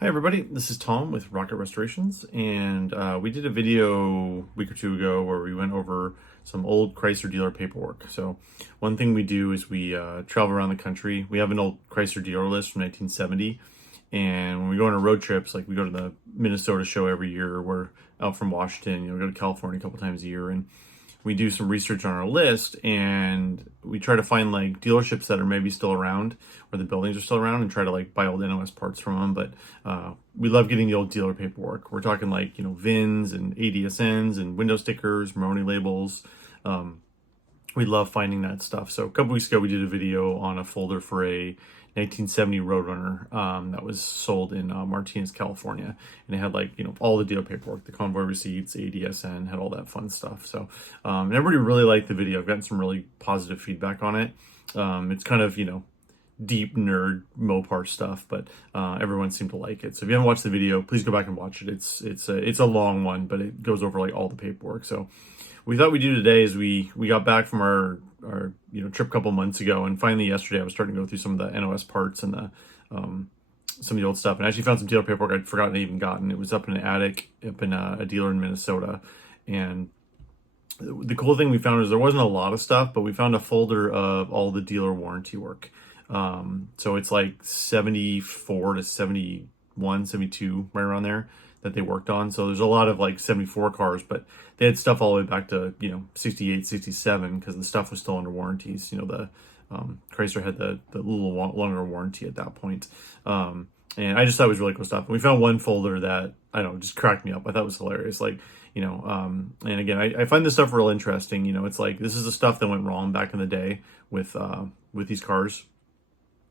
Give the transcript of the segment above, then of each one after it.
Hi everybody, this is Tom with Rocket Restorations, and we did a video a week or two ago where we went over some old Chrysler dealer paperwork. So one thing we do is we travel around the country. We have an old Chrysler dealer list from 1970, and when we go on our road trips, like we go to the Minnesota show every year, we're out from Washington, we go to California a couple times a year, and we do some research on our list and we try to find like dealerships that are maybe still around or the buildings are still around and try to like buy old NOS parts from them. But we love getting the old dealer paperwork. We're talking like, VINs and ADSNs and window stickers, Maroni labels. We love finding that stuff. So a couple weeks ago, we did a video on a folder for a 1970 Roadrunner that was sold in Martinez, California, and it had like all the dealer paperwork, the convoy receipts, ADSN, had all that fun stuff. So and everybody really liked the video. I've gotten some really positive feedback on it. It's kind of deep nerd Mopar stuff, but everyone seemed to like it. So if you haven't watched the video, please go back and watch it. It's a long one, but it goes over like all the paperwork. So we thought we'd do today is we got back from our trip a couple months ago, and finally yesterday I was starting to go through some of the NOS parts and the some of the old stuff, and I actually found some dealer paperwork I'd forgotten I even gotten. It was up in an attic up in a dealer in Minnesota, and the cool thing we found is there wasn't a lot of stuff, but we found a folder of all the dealer warranty work. So it's like 74 to 71, 72, right around there that they worked on. So there's a lot of like 74 cars, but they had stuff all the way back to, 68, 67, because the stuff was still under warranties. The Chrysler had the little longer warranty at that point. And I just thought it was really cool stuff. And we found one folder that, I don't know, just cracked me up. I thought it was hilarious. And again, I find this stuff real interesting. It's like, this is the stuff that went wrong back in the day with these cars.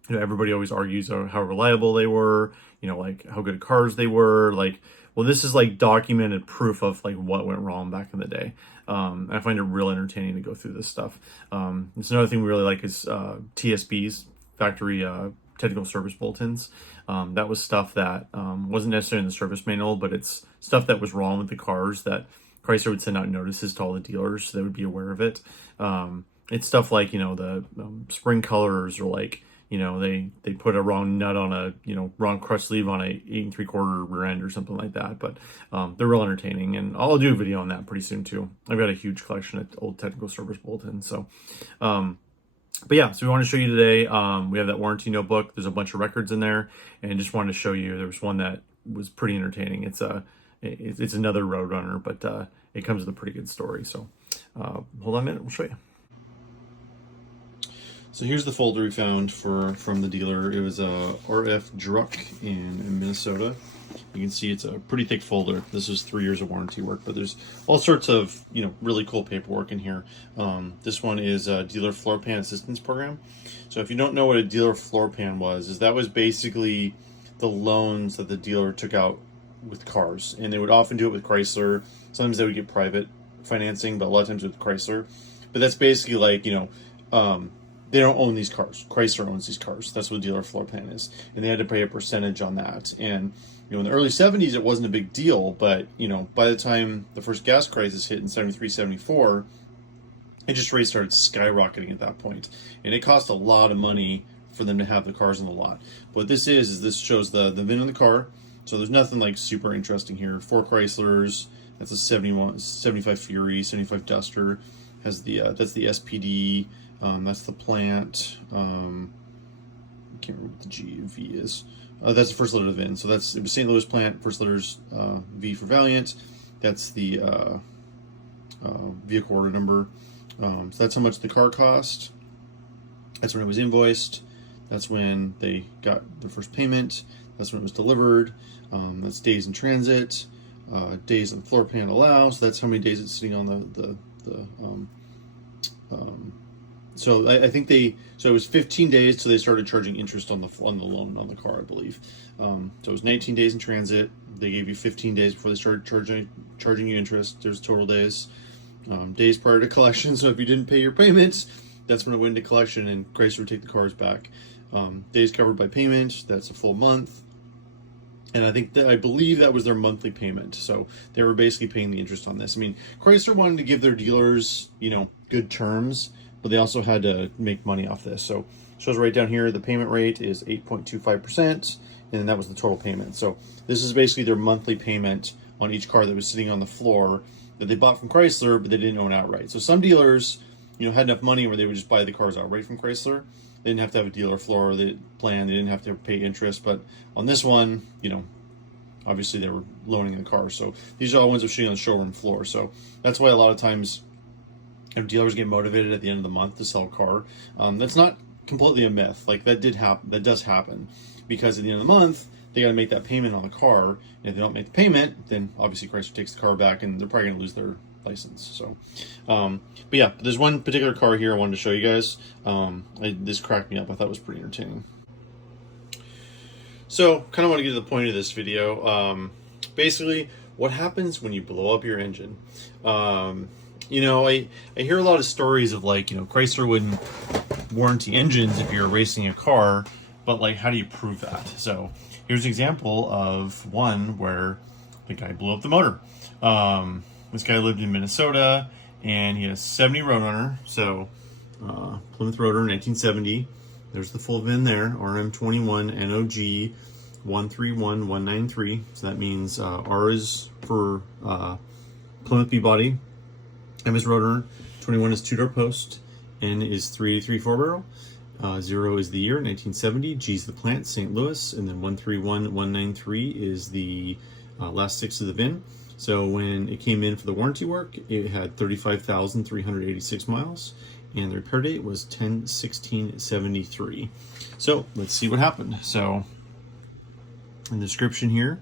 Everybody always argues how reliable they were, like how good cars they were. Like, well, this is like documented proof of like what went wrong back in the day. I find it real entertaining to go through this stuff. It's another thing we really like is TSBs, factory technical service bulletins. That was stuff that wasn't necessarily in the service manual, but it's stuff that was wrong with the cars that Chrysler would send out notices to all the dealers so they would be aware of it. It's stuff like, the spring colors, or like, they put a wrong nut on a, wrong crush sleeve on a 8 3/4 rear end or something like that. But they're real entertaining, and I'll do a video on that pretty soon too. I've got a huge collection of old technical service bulletins. So, but yeah, so we want to show you today. We have that warranty notebook. There's a bunch of records in there, and just wanted to show you. There was one that was pretty entertaining. It's another Roadrunner, but it comes with a pretty good story. So, hold on a minute. We'll show you. So here's the folder we found from the dealer. It was a RF Druck in Minnesota. You can see it's a pretty thick folder. This is 3 years of warranty work, but there's all sorts of really cool paperwork in here. This one is a dealer floor plan assistance program. So if you don't know what a dealer floor plan was, that was basically the loans that the dealer took out with cars, and they would often do it with Chrysler. Sometimes they would get private financing, but a lot of times with Chrysler. But that's basically like they don't own these cars. Chrysler owns these cars. That's what a dealer floor plan is. And they had to pay a percentage on that. And, in the early 70s, it wasn't a big deal. But, by the time the first gas crisis hit in 73, 74, interest rates started skyrocketing at that point. And it cost a lot of money for them to have the cars in the lot. But what this is this shows the VIN on the car. So there's nothing like super interesting here. 4 Chryslers. That's a 75 Fury, 75 Duster. Has the that's the SPD. That's the plant. I can't remember what the G and V is. That's the first letter of the VIN. So it was St. Louis plant. First letter's V for Valiant. That's the vehicle order number. So that's how much the car cost. That's when it was invoiced. That's when they got their first payment. That's when it was delivered. That's days in transit. Days on the floor plan allow. So that's how many days it's sitting on So I think so it was 15 days till they started charging interest on the loan on the car, I believe. So it was 19 days in transit. They gave you 15 days before they started charging you interest. There's total days. Days prior to collection. So if you didn't pay your payments, that's when it went into collection and Chrysler would take the cars back. Days covered by payment. That's a full month. And I believe that was their monthly payment. So they were basically paying the interest on this. I mean, Chrysler wanted to give their dealers, good terms, but they also had to make money off this. So Shows right down here, the payment rate is 8.25%, and then that was the total payment. So this is basically their monthly payment on each car that was sitting on the floor that they bought from Chrysler, but they didn't own outright. So some dealers, had enough money where they would just buy the cars outright from Chrysler. They didn't have to have a dealer floor plan. They didn't have to pay interest. But on this one, obviously they were loaning the car. So these are all ones that are sitting on the showroom floor. So that's why a lot of times if dealers get motivated at the end of the month to sell a car, that's not completely a myth. Like that did happen. That does happen, because at the end of the month they got to make that payment on the car. And if they don't make the payment, then obviously Chrysler takes the car back, and they're probably going to lose their license. So, but yeah, there's one particular car here I wanted to show you guys. This cracked me up. I thought it was pretty entertaining. So, kind of want to get to the point of this video. Basically, what happens when you blow up your engine? I hear a lot of stories of Chrysler wouldn't warranty engines if you're racing a car, but how do you prove that? So here's an example of one where the guy blew up the motor. This guy lived in Minnesota, and he had a 70 Roadrunner, so Plymouth Roadrunner 1970. There's the full VIN there, RM21 NOG 131193. So that means R is for Plymouth B-body, M is Roadrunner, 21 is two-door post, N is 383 4-barrel, 0 is the year, 1970, G is the plant, St. Louis, and then 131193 is the last 6 of the VIN. So when it came in for the warranty work, it had 35,386 miles, and the repair date was 10/16/73. So let's see what happened. So in the description here,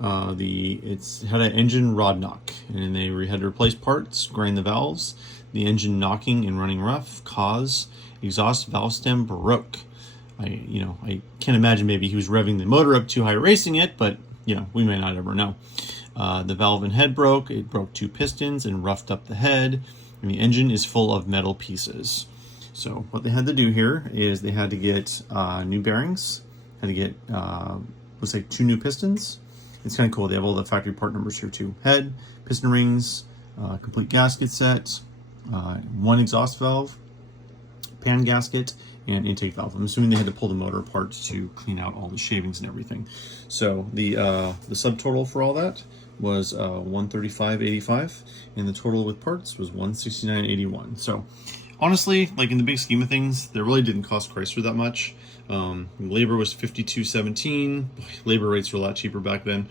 it's had an engine rod knock, and they had to replace parts, grind the valves. The engine knocking and running rough, cause exhaust valve stem broke. I can't imagine, maybe he was revving the motor up too high racing it, but we may not ever know. The valve and head broke. It broke 2 pistons and roughed up the head, and the engine is full of metal pieces. So what they had to do here is they had to get new bearings, had to get looks like 2 new pistons. It's kind of cool. They have all the factory part numbers here too. Head, piston rings, complete gasket set, 1 exhaust valve, pan gasket, and intake valve. I'm assuming they had to pull the motor apart to clean out all the shavings and everything. So the subtotal for all that was 135.85, and the total with parts was 169.81. So honestly, in the big scheme of things, they really didn't cost Chrysler that much. Labor was 52.17. Labor rates were a lot cheaper back then,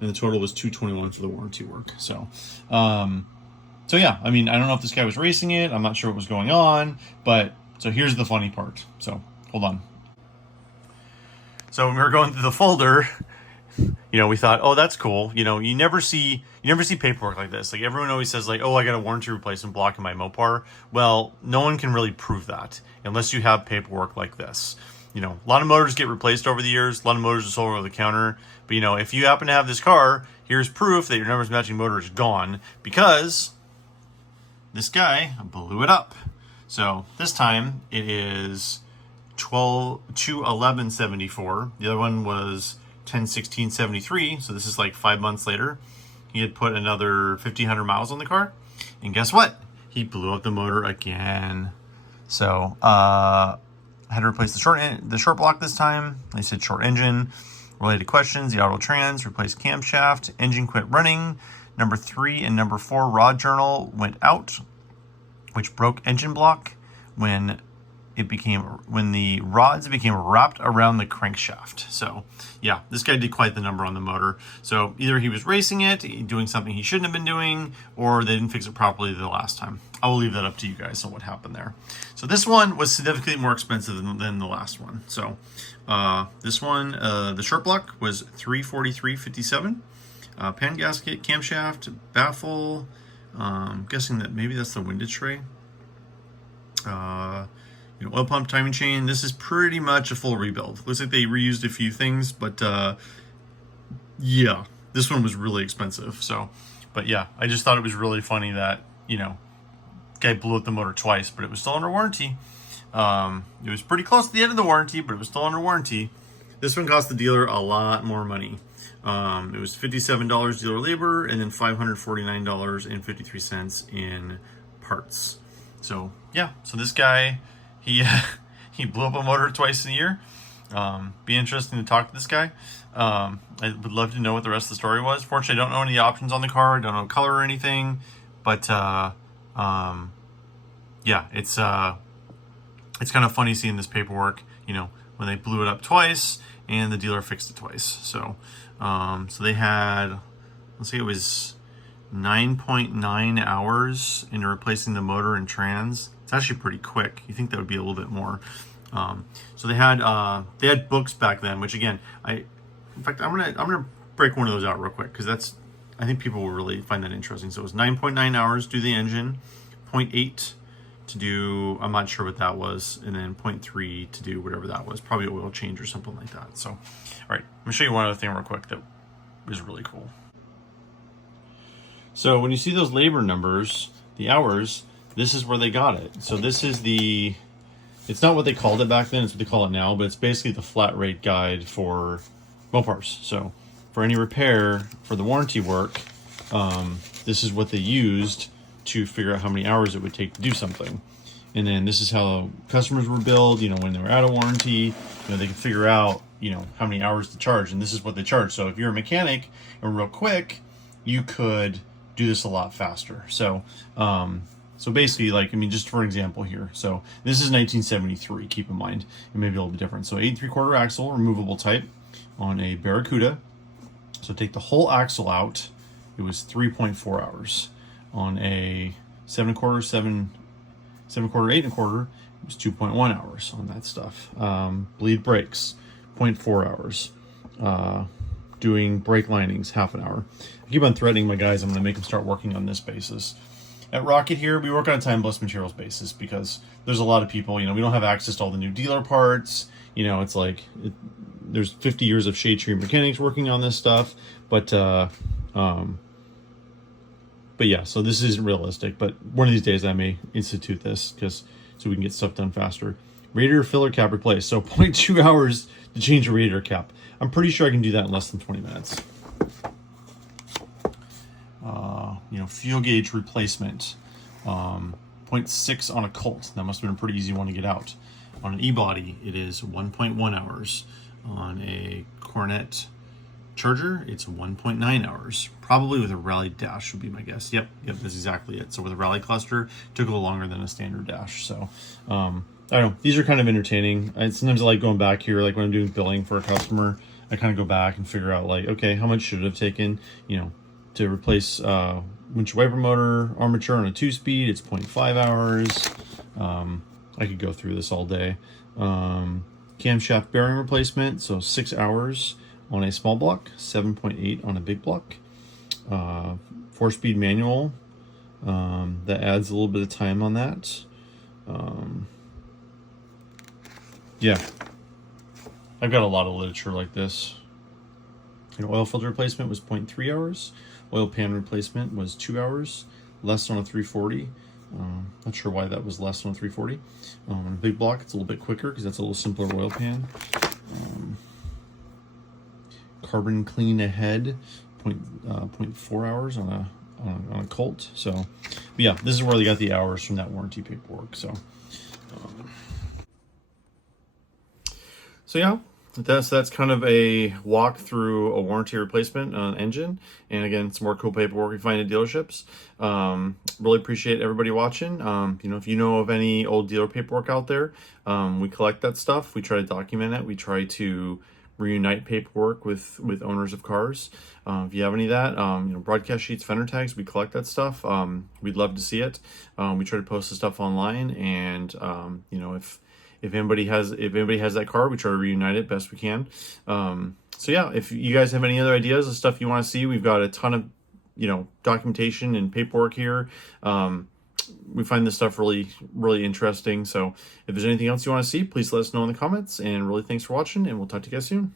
and the total was 221 for the warranty work. So yeah, I don't know if this guy was racing it. I'm not sure what was going on, but so here's the funny part. So hold on. So when we were going through the folder, we thought, oh, that's cool. You never see paperwork like this. Everyone always says oh, I got a warranty replacement block in my Mopar. Well, no one can really prove that unless you have paperwork like this. A lot of motors get replaced over the years. A lot of motors are sold over the counter. But if you happen to have this car, here's proof that your numbers matching motor is gone, because this guy blew it up. So this time it is 2/11/74. The other one was 10/16/73. So this is 5 months later. He had put another 1,500 miles on the car, and guess what? He blew up the motor again. So I had to replace the short block this time. I said short engine. Related questions: the auto trans, replaced camshaft, engine quit running. Number 3 and number 4 rod journal went out, which broke engine block when the rods became wrapped around the crankshaft. So yeah, this guy did quite the number on the motor. So either he was racing it, doing something he shouldn't have been doing, or they didn't fix it properly the last time. I will leave that up to you guys on what happened there. So this one was significantly more expensive than the last one. So this one, the short block was $343.57. Pan gasket, camshaft, baffle. I'm guessing that maybe that's the windage tray. Oil pump, timing chain. This is pretty much a full rebuild. Looks like they reused a few things, but yeah, this one was really expensive. So, but yeah, I just thought it was really funny that guy blew up the motor twice, but it was still under warranty. It was pretty close to the end of the warranty, but it was still under warranty. This one cost the dealer a lot more money. It was $57 dealer labor, and then $549.53 in parts. So yeah, so this guy, he He blew up a motor twice in a year. Be interesting to talk to this guy. I would love to know what the rest of the story was. Fortunately, I don't know any options on the car. I don't know color or anything. But yeah, it's kind of funny seeing this paperwork. You know, when they blew it up twice and the dealer fixed it twice. So, so they had, let's see, it was 9.9 hours into replacing the motor and trans. It's actually pretty quick. You think that would be a little bit more. So they had books back then, which again, in fact, I'm gonna break one of those out real quick because I think people will really find that interesting. So it was 9.9 hours to do the engine, 0.8 to do, I'm not sure what that was, and then 0.3 to do whatever that was, probably oil change or something like that. So, all right, I'm gonna show you one other thing real quick that is really cool. So when you see those labor numbers, the hours, this is where they got it. So this is it's not what they called it back then, it's what they call it now, but it's basically the flat rate guide for Mopars. So for any repair, for the warranty work, this is what they used to figure out how many hours it would take to do something. And then this is how customers were billed, when they were out of warranty, they could figure out, how many hours to charge, and this is what they charge. So if you're a mechanic and real quick, you could do this a lot faster. So, so basically, just for example here. So this is 1973, keep in mind. It may be a little bit different. So 8 3/4 axle, removable type on a Barracuda. So take the whole axle out, it was 3.4 hours. On a 7 1/4, 7 1/4, 8 1/4, it was 2.1 hours on that stuff. Bleed brakes, 0.4 hours. Doing brake linings, half an hour. I keep on threatening my guys, I'm gonna make them start working on this basis. At Rocket here, we work on a time plus materials basis because there's a lot of people, we don't have access to all the new dealer parts. It's like, there's 50 years of shade tree mechanics working on this stuff, but yeah, so this isn't realistic, but one of these days I may institute this so we can get stuff done faster. Radiator filler cap replaced. So 0.2 hours to change a radiator cap. I'm pretty sure I can do that in less than 20 minutes. Fuel gauge replacement. 0.6 on a Colt. That must have been a pretty easy one to get out. On an E-body, it is 1.1 hours. On a Cornet Charger, it's 1.9 hours. Probably with a rally dash would be my guess. Yep, that's exactly it. So with a rally cluster, it took a little longer than a standard dash. So I don't know. These are kind of entertaining. Sometimes I like going back here, like when I'm doing billing for a customer, I kind of go back and figure out okay, how much should it have taken, to replace windshield wiper motor armature on a 2-speed. It's 0.5 hours. I could go through this all day. Camshaft bearing replacement, so 6 hours on a small block, 7.8 on a big block. 4-speed manual, that adds a little bit of time on that. Yeah, I've got a lot of literature like this. Oil filter replacement was 0.3 hours. Oil pan replacement was 2 hours, less on a 340. Not sure why that was less on a 340. On a big block, it's a little bit quicker because that's a little simpler oil pan. Carbon clean ahead, 0.4 hours on a Colt. So, but yeah, this is where they got the hours from that warranty paperwork. So yeah, that's kind of a walk through a warranty replacement on an engine. And again, some more cool paperwork we find at dealerships. Really appreciate everybody watching. If you know of any old dealer paperwork out there, we collect that stuff. We try to document it. We try to reunite paperwork with owners of cars. If you have any of that, broadcast sheets, fender tags, we collect that stuff. We'd love to see it. We try to post the stuff online, and if anybody has that car, we try to reunite it best we can. So yeah, if you guys have any other ideas of stuff you want to see, we've got a ton of documentation and paperwork here. We find this stuff really, really interesting. So if there's anything else you want to see, please let us know in the comments. And really, thanks for watching, and we'll talk to you guys soon.